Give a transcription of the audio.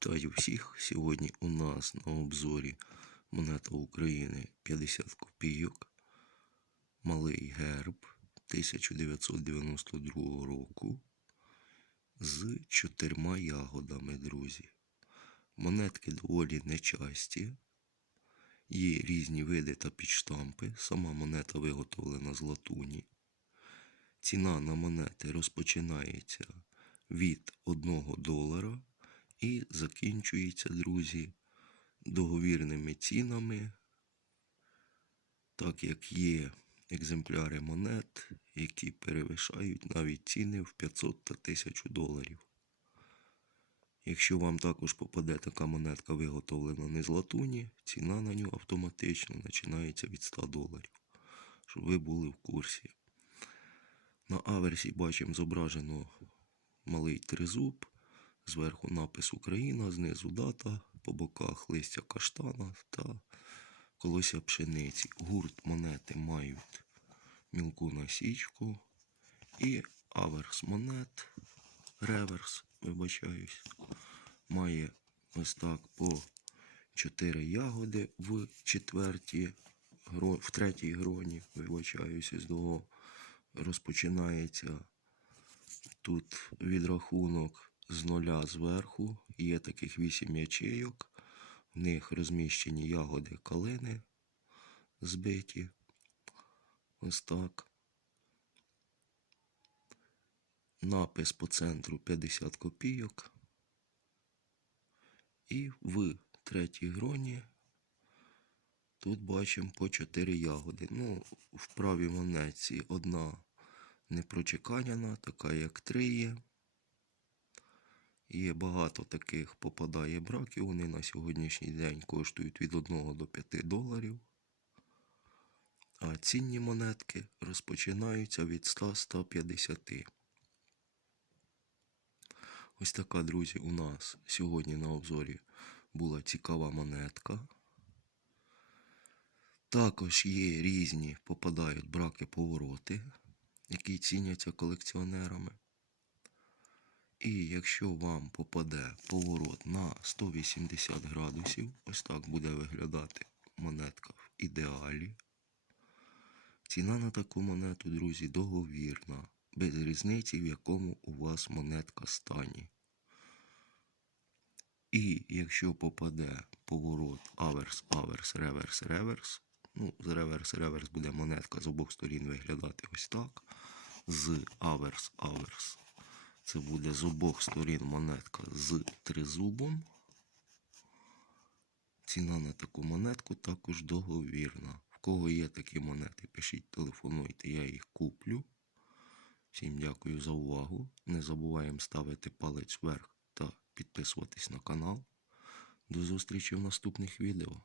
Вітаю всіх! Сьогодні у нас на обзорі монета України 50 копійок, малий герб 1992 року з чотирма ягодами, друзі. Монетки доволі нечасті. Є різні види та підштампи. Сама монета виготовлена з латуні. Ціна на монети розпочинається від 1 долара і закінчується, друзі, договірними цінами, так як є екземпляри монет, які перевищають навіть ціни в 500 та 1000 доларів. Якщо вам також попаде така монетка, виготовлена не з латуні, ціна на нього автоматично починається від 100 доларів, щоб ви були в курсі. На аверсі бачимо зображено малий тризуб, зверху напис Україна, знизу дата, по боках листя каштана та колося пшениці. Гурт монети мають мілку насічку і аверс монет, реверс, вибачаюсь, має ось так по 4 ягоди в четвертій, в третій гроні, вибачаюсь, з того розпочинається тут відрахунок з нуля зверху. Є таких 8 ячейок. В них розміщені ягоди калини збиті. Ось так. Напис по центру 50 копійок. І в третій гроні тут бачимо по 4 ягоди. Ну, в правій монетці одна непрочеканяна, така як три є. Є багато таких попадає браків. Вони на сьогоднішній день коштують від 1 до 5 доларів. А цінні монетки розпочинаються від 100-150. Ось така, друзі, у нас сьогодні на обзорі була цікава монетка. Також є різні попадають браки повороти, які ціняться колекціонерами. І якщо вам попаде поворот на 180 градусів, ось так буде виглядати монетка в ідеалі. Ціна на таку монету, друзі, договірна, без різниці, в якому у вас монетка стані. І якщо попаде поворот аверс, аверс, реверс, реверс, ну, з реверс, реверс буде монетка з обох сторін виглядати ось так. З аверс, аверс. Це буде з обох сторін монетка з тризубом. Ціна на таку монетку також договірна. В кого є такі монети, пишіть, телефонуйте, я їх куплю. Всім дякую за увагу. Не забуваємо ставити палець вверх та підписуватись на канал. До зустрічі в наступних відео.